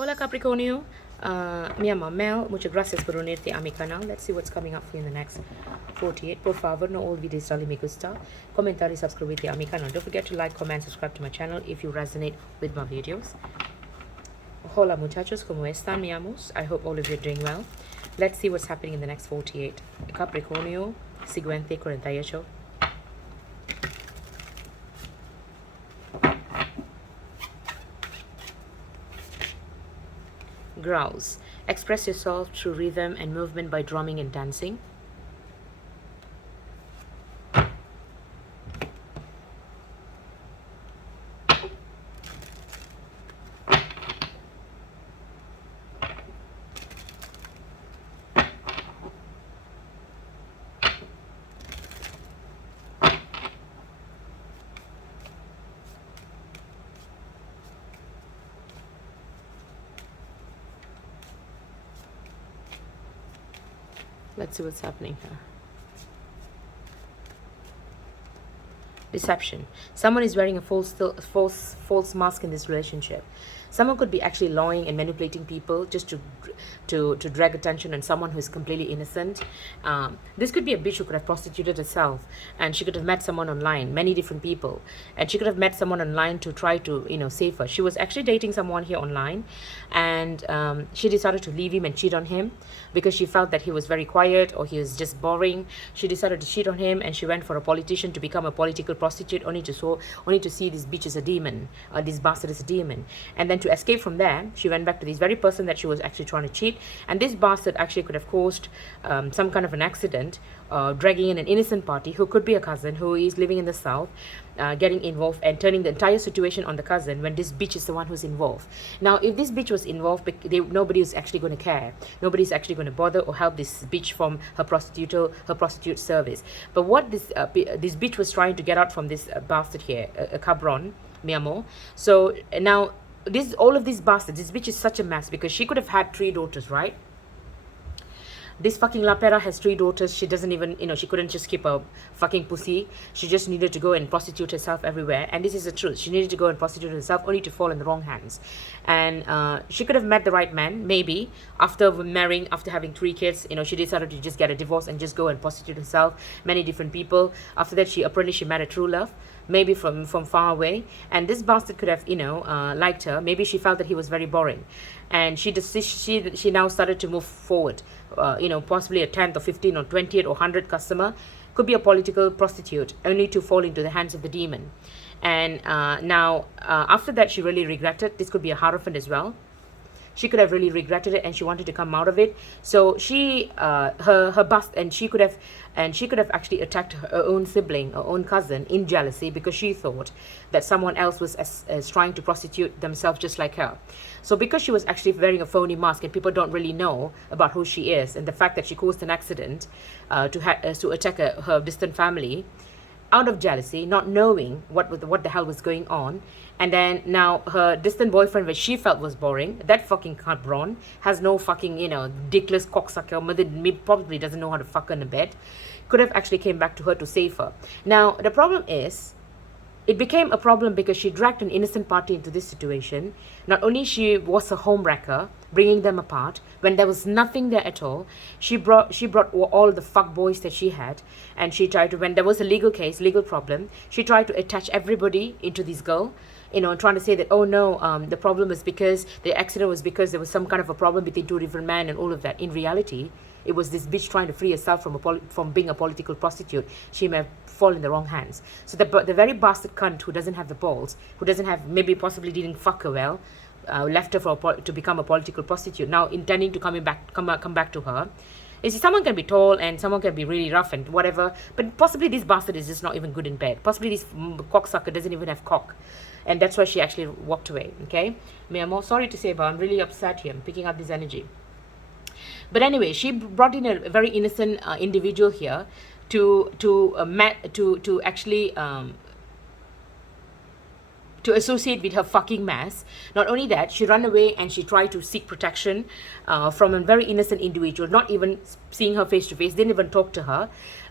Hola Capricornio, mi llamo Mel, muchas gracias por unirte a mi canal. Let's see what's coming up for you in the next 48. Por favor, no olvides darle me gusta, comentar y suscribirte a mi canal. Don't forget to like, comment, subscribe to my channel if you resonate with my videos. Hola muchachos, ¿cómo están mi amos? I hope all of you are doing well. Let's see what's happening in the next 48. Capricornio, Siguiente, 48. Growls. Express yourself through rhythm and movement by drumming and dancing. Let's see what's happening here. Deception. Someone is wearing a false mask in this relationship. Someone could be actually lying and manipulating people just to drag attention on someone who is completely innocent. This could be a bitch who could have prostituted herself, and she could have met someone online, many different people, and she could have met someone online to try to save her. She was actually dating someone here online, and she decided to leave him and cheat on him because she felt that he was very quiet or he was just boring. She decided to cheat on him, and she went for a politician to become a political prostitute, only to see this bitch as a demon, this bastard as a demon. And then to escape from there, she went back to this very person that she was actually trying to cheat, and this bastard actually could have caused some kind of an accident, dragging in an innocent party who could be a cousin who is living in the south, getting involved and turning the entire situation on the cousin when this bitch is the one who's involved. Now if this bitch was involved, nobody is actually going to care, nobody's actually going to bother or help this bitch from her prostitute service. But what this bitch was trying to get out from this bastard here, a cabron, mi amor. So now all of these bastards, this bitch is such a mess because she could have had 3 daughters, right? This fucking La Pera has 3 daughters. She doesn't even, she couldn't just keep a fucking pussy. She just needed to go and prostitute herself everywhere. And this is the truth. She needed to go and prostitute herself only to fall in the wrong hands. And she could have met the right man, maybe. After marrying, after having 3 kids, she decided to just get a divorce and just go and prostitute herself. Many different people. After that, she met a true love. Maybe from far away, and this bastard could have liked her. Maybe she felt that he was very boring, and she now started to move forward, possibly a 10th or 15th or 20th or 100th customer, could be a political prostitute, only to fall into the hands of the demon. And now after that, she really regretted. This could be a Hierophant as well. She could have really regretted it, and she wanted to come out of it. So she, she could have actually attacked her own sibling, her own cousin, in jealousy because she thought that someone else was as trying to prostitute themselves just like her. So because she was actually wearing a phony mask and people don't really know about who she is, and the fact that she caused an accident to attack her distant family, out of jealousy, not knowing what the hell was going on, and then now her distant boyfriend, which she felt was boring, that fucking cabron has no fucking dickless cocksucker, probably doesn't know how to fuck in a bed, could have actually came back to her to save her. Now the problem is, it became a problem because she dragged an innocent party into this situation. Not only she was a home wrecker, bringing them apart when there was nothing there at all. She brought all the fuck boys that she had, and she tried to, when there was a legal problem, she tried to attach everybody into this girl, trying to say that, oh no, the problem was because the accident was because there was some kind of a problem between 2 different men and all of that. In reality, it was this bitch trying to free herself from being a political prostitute. She may have fallen in the wrong hands. So the very bastard cunt who doesn't have the balls, who doesn't have, maybe possibly didn't fuck her well, left her to become a political prostitute, now intending to come back to her. You see, someone can be tall and someone can be really rough and whatever, but possibly this bastard is just not even good in bed. Possibly this cocksucker doesn't even have cock, and that's why she actually walked away. Okay, I'm more sorry to say, but I'm really upset here. I'm picking up this energy. But anyway, she brought in a very innocent individual here to actually to associate with her fucking mess. Not only that, she ran away and she tried to seek protection from a very innocent individual, not even seeing her face to face, didn't even talk to her.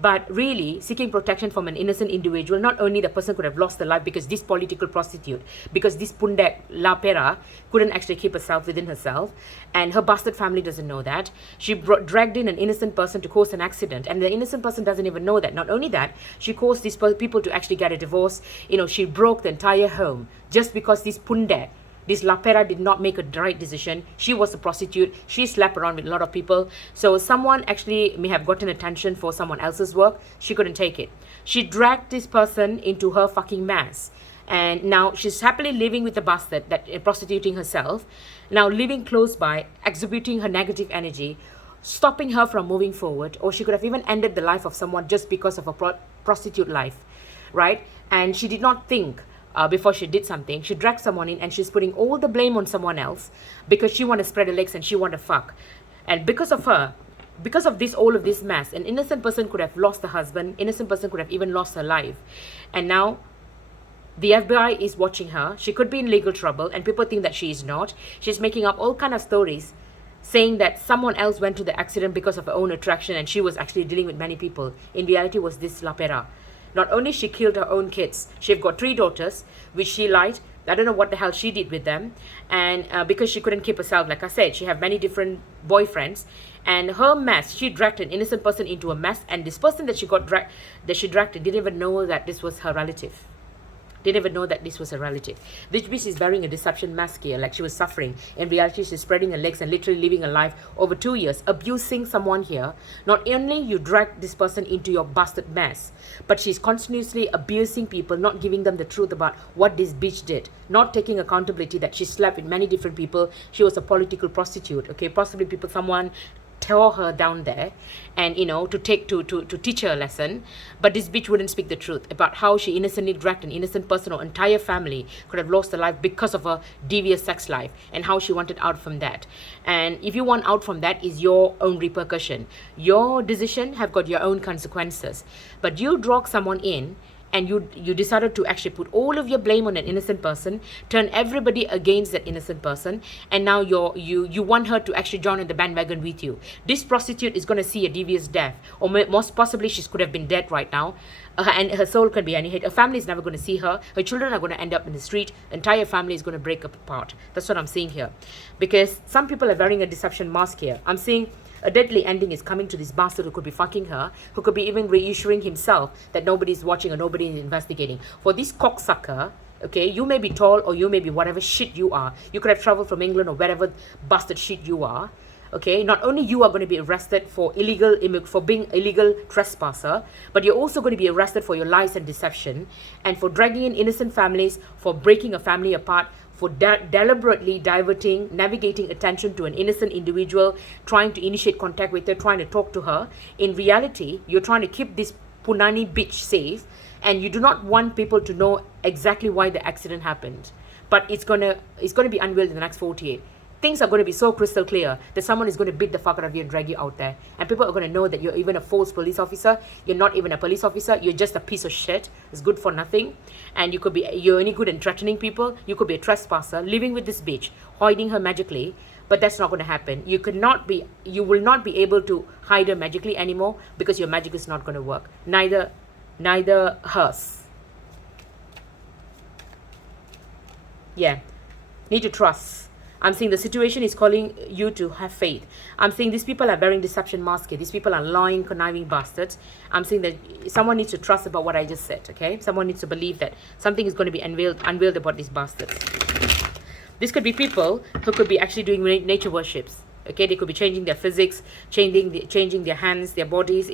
But really, seeking protection from an innocent individual, not only the person could have lost their life because this political prostitute, because this Pundek La Pera couldn't actually keep herself within herself, and her bastard family doesn't know that. She dragged in an innocent person to cause an accident, and the innocent person doesn't even know that. Not only that, she caused these people to actually get a divorce. She broke the entire home just because this Pundek, this La Pera, did not make a right decision. She was a prostitute. She slept around with a lot of people. So someone actually may have gotten attention for someone else's work. She couldn't take it. She dragged this person into her fucking mess. And now she's happily living with the bastard, that prostituting herself. Now living close by, exhibiting her negative energy, stopping her from moving forward. Or she could have even ended the life of someone just because of a prostitute life, right? And she did not think before she did something. She dragged someone in and she's putting all the blame on someone else because she want to spread her legs and she want to fuck. And because of her, because of this, all of this mess, an innocent person could have lost a husband, innocent person could have even lost her life. And now the FBI is watching her. She could be in legal trouble and people think that she is not. She's making up all kind of stories saying that someone else went to the accident because of her own attraction and she was actually dealing with many people. In reality, was this La Pera. Not only she killed her own kids, she's got 3 daughters, which she lied. I don't know what the hell she did with them. And because she couldn't keep herself, like I said, she had many different boyfriends. And her mess, she dragged an innocent person into a mess. And this person that she dragged didn't even know that this was her relative. Didn't even know that this was a relative. This bitch is wearing a deception mask here, like she was suffering. In reality, she's spreading her legs and literally living a life over 2 years, abusing someone here. Not only you drag this person into your bastard mess, but she's continuously abusing people, not giving them the truth about what this bitch did, not taking accountability that she slept with many different people. She was a political prostitute, okay? Possibly someone tore her down there and to teach her a lesson. But this bitch wouldn't speak the truth about how she innocently dragged an innocent person or entire family could have lost their life because of a devious sex life, and how she wanted out from that. And if you want out from that, is your own repercussion. Your decision have got your own consequences. But you drag someone in and you decided to actually put all of your blame on an innocent person, turn everybody against that innocent person, and now you want her to actually join in the bandwagon with you. This prostitute is going to see a devious death, or most possibly she could have been dead right now, and her soul can be annihilated. Her family is never going to see her. Her children are going to end up in the street. Entire family is going to break apart. That's what I'm seeing here. Because some people are wearing a deception mask here. I'm seeing a deadly ending is coming to this bastard who could be fucking her, who could be even reassuring himself that nobody's watching or nobody is investigating. For this cocksucker, okay, you may be tall or you may be whatever shit you are. You could have traveled from England or wherever bastard shit you are. Okay, not only you are going to be arrested for being illegal trespasser, but you're also going to be arrested for your lies and deception, and for dragging in innocent families, for breaking a family apart, for deliberately navigating attention to an innocent individual, trying to initiate contact with her, trying to talk to her. In reality, you're trying to keep this Punani bitch safe, and you do not want people to know exactly why the accident happened. But it's gonna be unveiled in the next 48. Things are going to be so crystal clear that someone is going to beat the fuck out of you and drag you out there. And people are going to know that you're even a false police officer. You're not even a police officer. You're just a piece of shit. It's good for nothing. And you're only good in threatening people. You could be a trespasser, living with this bitch, hiding her magically. But that's not going to happen. You will not be able to hide her magically anymore, because your magic is not going to work. Neither hers. Yeah. Need to trust. I'm saying the situation is calling you to have faith. I'm saying these people are wearing deception masks here. These people are lying, conniving bastards. I'm saying that someone needs to trust about what I just said, okay? Someone needs to believe that something is going to be unveiled about these bastards. This could be people who could be actually doing nature worships, okay? They could be changing their physics, changing their hands, their bodies,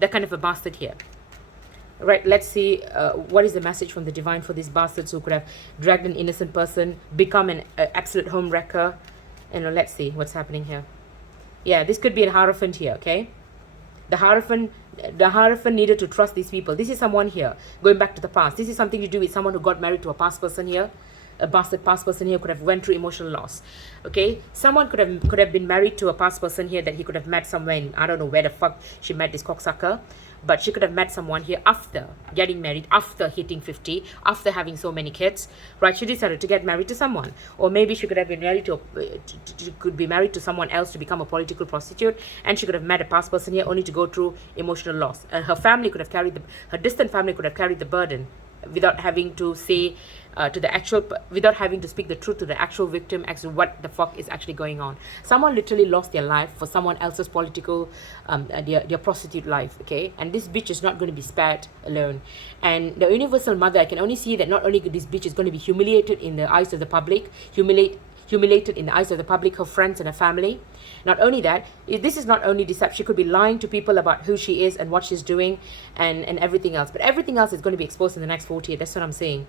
that kind of a bastard here. Right, let's see what is the message from the divine for these bastards who could have dragged an innocent person, become an absolute home wrecker. Let's see what's happening here. Yeah, this could be a Hierophant here, okay? The Hierophant needed to trust these people. This is someone here, going back to the past. This is something to do with someone who got married to a past person here. A bastard past person here could have went through emotional loss. Okay, someone could have been married to a past person here that he could have met somewhere in, I don't know where the fuck she met this cocksucker. but she could have met someone here after getting married, after hitting 50, after having so many kids, right? She decided to get married to someone. Or maybe she could have been married could be married to someone else to become a political prostitute, and she could have met a past person here only to go through emotional loss. And her family could have carried her distant family could have carried the burden without having to say without having to speak the truth to the actual victim as to what the fuck is actually going on. Someone literally lost their life for someone else's political their prostitute life, okay? And this bitch is not going to be spared alone. And the universal mother, I can only see that not only this bitch is going to be humiliated in the eyes of the public, humiliated in the eyes of the public, her friends and her family. Not only that, this is not only deception. She could be lying to people about who she is and what she's doing and everything else. But everything else is going to be exposed in the next 40 years. That's what I'm saying.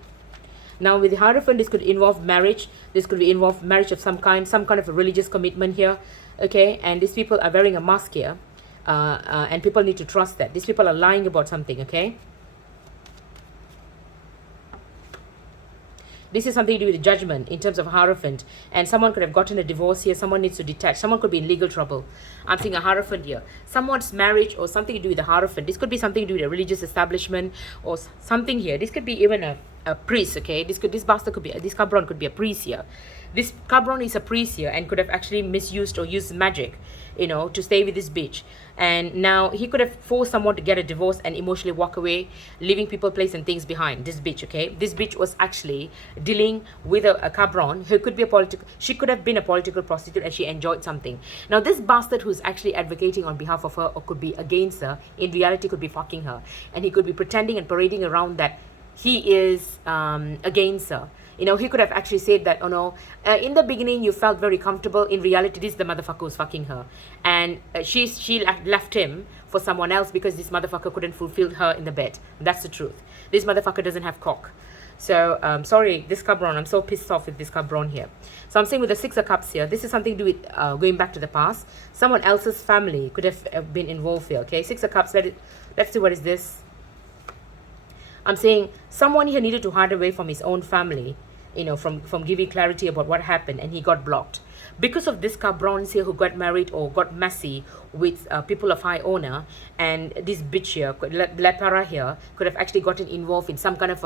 Now, with the Hierophant, this could involve marriage. This could involve marriage of some kind of a religious commitment here, okay? And these people are wearing a mask here, and people need to trust that. These people are lying about something, okay? This is something to do with judgment in terms of Hierophant. And someone could have gotten a divorce here. Someone needs to detach. Someone could be in legal trouble. I'm seeing a Hierophant here. Someone's marriage or something to do with the Hierophant. This could be something to do with a religious establishment or something here. This could be even a priest, okay? This bastard could be, this cabron could be a priest here. This cabron is a priest here and could have actually misused or used magic, you know, to stay with this bitch. And now he could have forced someone to get a divorce and emotionally walk away, leaving people, place, and things behind. This bitch, okay? This bitch was actually dealing with a cabron who could be she could have been a political prostitute and she enjoyed something. Now, this bastard who's actually advocating on behalf of her or could be against her, in reality could be fucking her. And he could be pretending and parading around that he is against her. You know, he could have actually said that, oh no, in the beginning you felt very comfortable. In reality, this is the motherfucker who's fucking her. And she left him for someone else because this motherfucker couldn't fulfill her in the bed. That's the truth. This motherfucker doesn't have cock. So, sorry, this cabron, I'm so pissed off with this cabron here. So I'm saying with the Six of Cups here, this is something to do with going back to the past. Someone else's family could have been involved here, okay? Six of Cups, let's see what is this. I'm saying someone here needed to hide away from his own family, you know, from giving clarity about what happened, and he got blocked. Because of this cabrons here who got married or got messy with people of high honor, and this bitch here, Lepara here, could have actually gotten involved in some kind of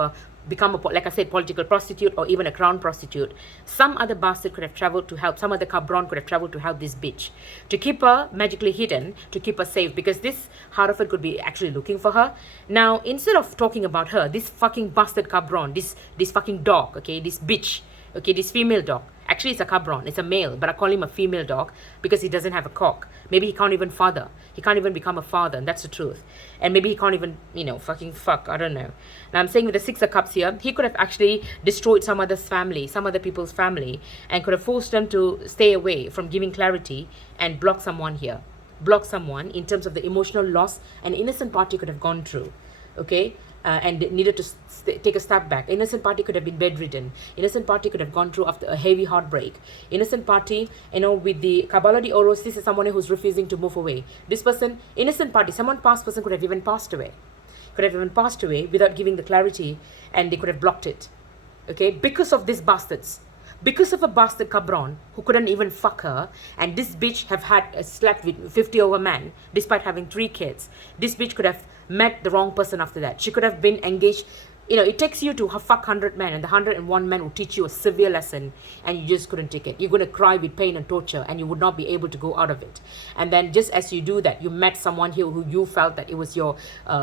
like I said, political prostitute or even a crown prostitute. Some other bastard could have traveled to help, some other cabron could have traveled to help this bitch, to keep her magically hidden, to keep her safe, because this Hierophant could be actually looking for her. Now, instead of talking about her, this fucking bastard cabron, this fucking dog, okay, this bitch, okay, this female dog. Actually, it's a cabron. It's a male, but I call him a female dog because he doesn't have a cock. Maybe he can't even father. He can't even become a father, and that's the truth. And maybe he can't even, you know, fucking fuck. I don't know. Now, I'm saying with the Six of Cups here, he could have actually destroyed some other's family, some other people's family, and could have forced them to stay away from giving clarity and block someone here. Block someone in terms of the emotional loss an innocent party could have gone through, okay? And needed to take a step back. Innocent party could have been bedridden. Innocent party could have gone through after a heavy heartbreak. Innocent party, you know, with the Kabbalah de Oros, this is someone who's refusing to move away. This person, innocent party, someone past person could have even passed away. Could have even passed away without giving the clarity, and they could have blocked it. Okay, because of these bastards. Because of a bastard cabron who couldn't even fuck her, and this bitch have had slept with 50 over men despite having 3 kids. This bitch could have met the wrong person after that. She could have been engaged. You know, it takes you to fuck 100 men, and the 101 men will teach you a severe lesson, and you just couldn't take it. You're going to cry with pain and torture, and you would not be able to go out of it. And then just as you do that, you met someone here who you felt that it was your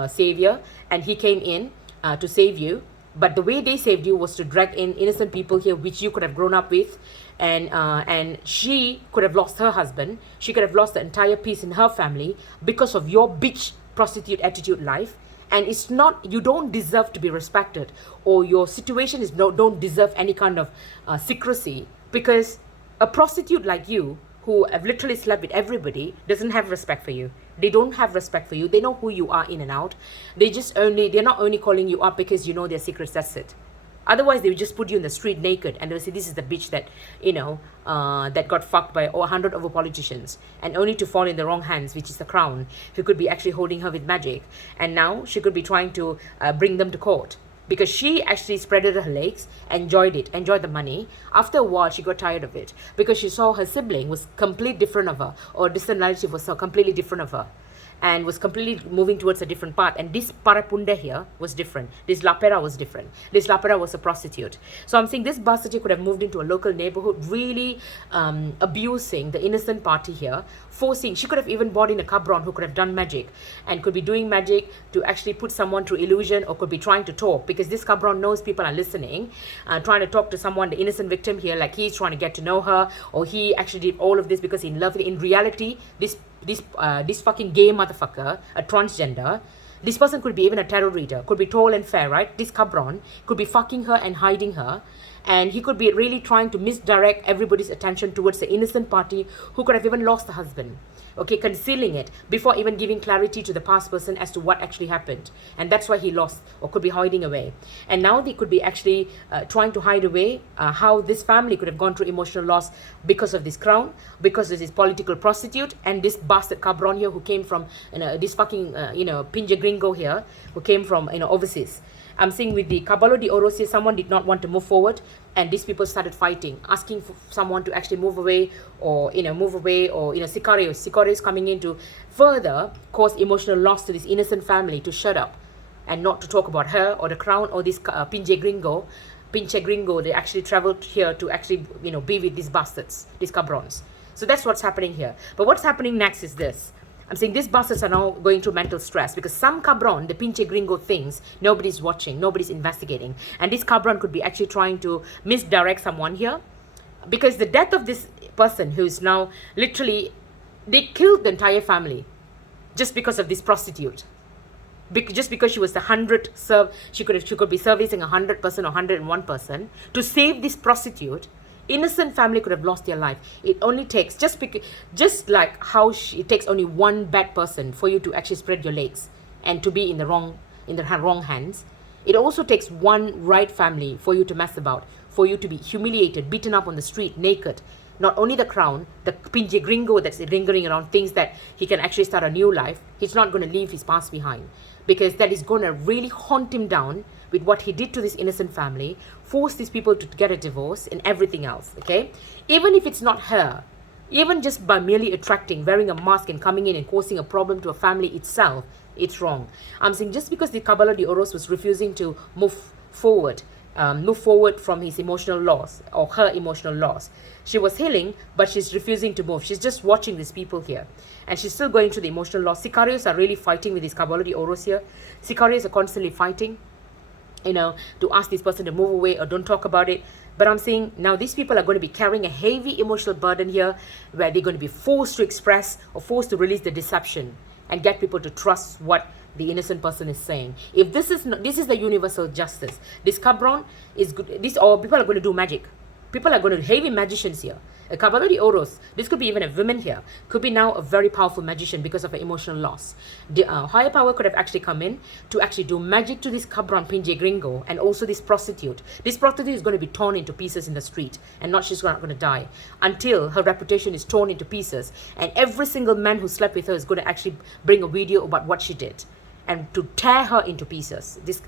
savior, and he came in to save you. But the way they saved you was to drag in innocent people here, which you could have grown up with, and she could have lost her husband. She could have lost the entire piece in her family because of your bitch prostitute attitude life. And it's not, you don't deserve to be respected, or your situation is don't deserve any kind of secrecy, because a prostitute like you, who have literally slept with everybody, doesn't have respect for you. They don't have respect for you. They know who you are in and out. They're not only calling you up because you know their secrets, that's it. Otherwise, they would just put you in the street naked, and they'll say, this is the bitch that, you know, that got fucked by 100 other politicians, and only to fall in the wrong hands, which is the crown, who could be actually holding her with magic. And now she could be trying to bring them to court, because she actually spreaded her legs, enjoyed the money. After a while, she got tired of it, because she saw her sibling was completely different of her, or a distant relative was so completely different of her. and was completely moving towards a different path. And this Parapunda here was different. This Lapera was different. This Lapera was a prostitute. So I'm saying this bastard could have moved into a local neighborhood, really abusing the innocent party here, forcing. She could have even brought in a cabron who could have done magic and could be doing magic to actually put someone through illusion, or could be trying to talk, because this cabron knows people are listening, trying to talk to someone, the innocent victim here, like he's trying to get to know her, or he actually did all of this because he loved it. In reality, this fucking gay motherfucker, a transgender, this person could be even a tarot reader, could be tall and fair, right? This cabron could be fucking her and hiding her, and he could be really trying to misdirect everybody's attention towards the innocent party who could have even lost the husband. Okay, concealing it before even giving clarity to the past person as to what actually happened. And that's why he lost, or could be hiding away. And now they could be actually trying to hide away how this family could have gone through emotional loss because of this crown, because of this political prostitute, and this bastard cabron here who came from, this fucking, pinche gringo here, who came from, overseas. I'm saying with the Caballo de Oros here, someone did not want to move forward, and these people started fighting, asking for someone to actually move away, or Sicarios coming in to further cause emotional loss to this innocent family, to shut up and not to talk about her or the crown or this pinche gringo. They actually traveled here to actually be with these bastards, these cabrons. So that's what's happening here. But what's happening next is this. I'm saying these bastards are now going through mental stress because some cabron, the pinche gringo, thinks nobody's watching, nobody's investigating. And this cabron could be actually trying to misdirect someone here, because the death of this person who's now literally, they killed the entire family just because of this prostitute. Just because she was the 100th she could be servicing 100 person or 101 person to save this prostitute. Innocent family could have lost their life. It only takes, just like how it takes only one bad person for you to actually spread your legs and to be in the wrong hands. It also takes one right family for you to mess about, for you to be humiliated, beaten up on the street, naked. Not only the crown, the pinche gringo that's lingering around thinks that he can actually start a new life. He's not going to leave his past behind, because that is going to really haunt him down with what he did to this innocent family, force these people to get a divorce and everything else, okay? Even if it's not her, even just by merely attracting, wearing a mask and coming in and causing a problem to a family itself, it's wrong. I'm saying just because the Caballo de Oros was refusing to move forward from his emotional loss, or her emotional loss. She was healing, but she's refusing to move. She's just watching these people here. And she's still going through the emotional loss. Sicarios are really fighting with this Caballo de Oros here. Sicarios are constantly fighting, to ask this person to move away or don't talk about it. But I'm saying now these people are going to be carrying a heavy emotional burden here, where they're going to be forced to express or forced to release the deception and get people to trust what the innocent person is saying. If this is the universal justice, this cabron is good. Or people are going to do magic. People are going to heavy magicians here. A Caballo de Oros, this could be even a woman here, could be now a very powerful magician because of her emotional loss. The higher power could have actually come in to actually do magic to this cabron pinche gringo, and also this prostitute. This prostitute is going to be torn into pieces in the street, and she's not going to die until her reputation is torn into pieces, and every single man who slept with her is going to actually bring a video about what she did, and to tear her into pieces. This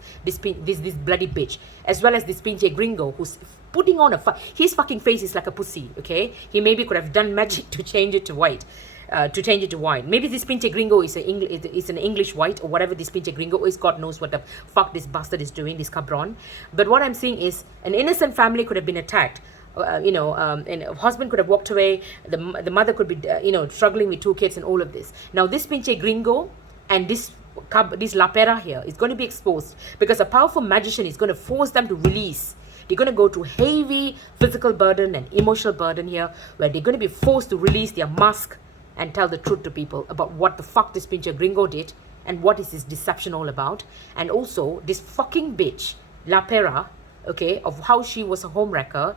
bloody bitch, as well as this pinche gringo who's putting on his fucking face is like a pussy, okay? He maybe could have done magic to change it to white. Maybe this pinche gringo is an English white, or whatever this pinche gringo is. God knows what the fuck this bastard is doing, this cabron. But what I'm saying is, an innocent family could have been attacked. And a husband could have walked away. The mother could be, struggling with 2 kids and all of this. Now this pinche gringo and this lapera here is going to be exposed, because a powerful magician is going to force them to release. They're going to go through heavy physical burden and emotional burden here, where they're going to be forced to release their mask and tell the truth to people about what the fuck this pinche gringo did and what is this deception all about. And also this fucking bitch, Lapera, okay, of how she was a homewrecker,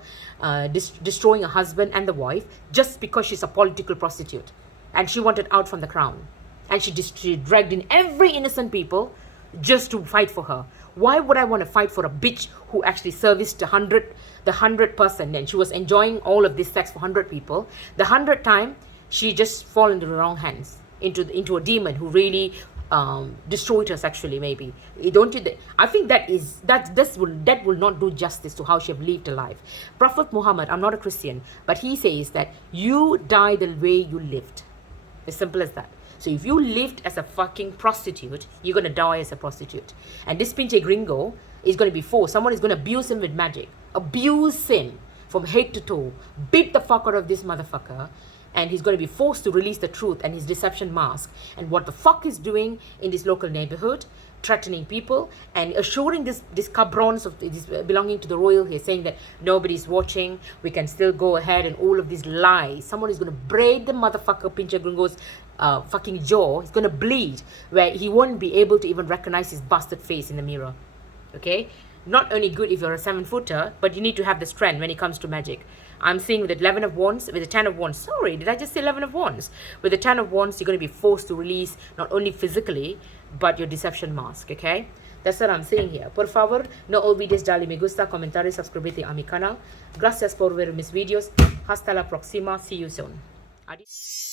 destroying a husband and the wife just because she's a political prostitute and she wanted out from the crown. And she dragged in every innocent people just to fight for her. Why would I want to fight for a bitch who actually serviced the 100 person, and she was enjoying all of this sex for 100 people? The 100th time, she just fall into the wrong hands, into a demon who really destroyed her sexually, maybe. I think that will not do justice to how she have lived her life. Prophet Muhammad, I'm not a Christian, but he says that you die the way you lived. As simple as that. So if you lived as a fucking prostitute, you're gonna die as a prostitute. And this pinche gringo is gonna be forced. Someone is gonna abuse him with magic. Abuse him from head to toe. Beat the fuck out of this motherfucker. And he's going to be forced to release the truth and his deception mask and what the fuck he's doing in this local neighborhood, threatening people and assuring this cabrons of this belonging to the royal here, saying that nobody's watching, we can still go ahead, and all of these lies. Someone is going to braid the motherfucker pinche gringo's fucking jaw. He's going to bleed where he won't be able to even recognize his bastard face in the mirror. Okay? Not only good if you're a 7-footer, but you need to have the strength when it comes to magic. I'm seeing with the 11 of Wands, with the 10 of Wands. Sorry, did I just say 11 of Wands? With the 10 of Wands, you're going to be forced to release not only physically, but your deception mask, okay? That's what I'm saying here. Por favor, no olvides darle me gusta, comentar y suscribirte a mi canal. Gracias por ver mis videos. Hasta la próxima. See you soon. Adiós.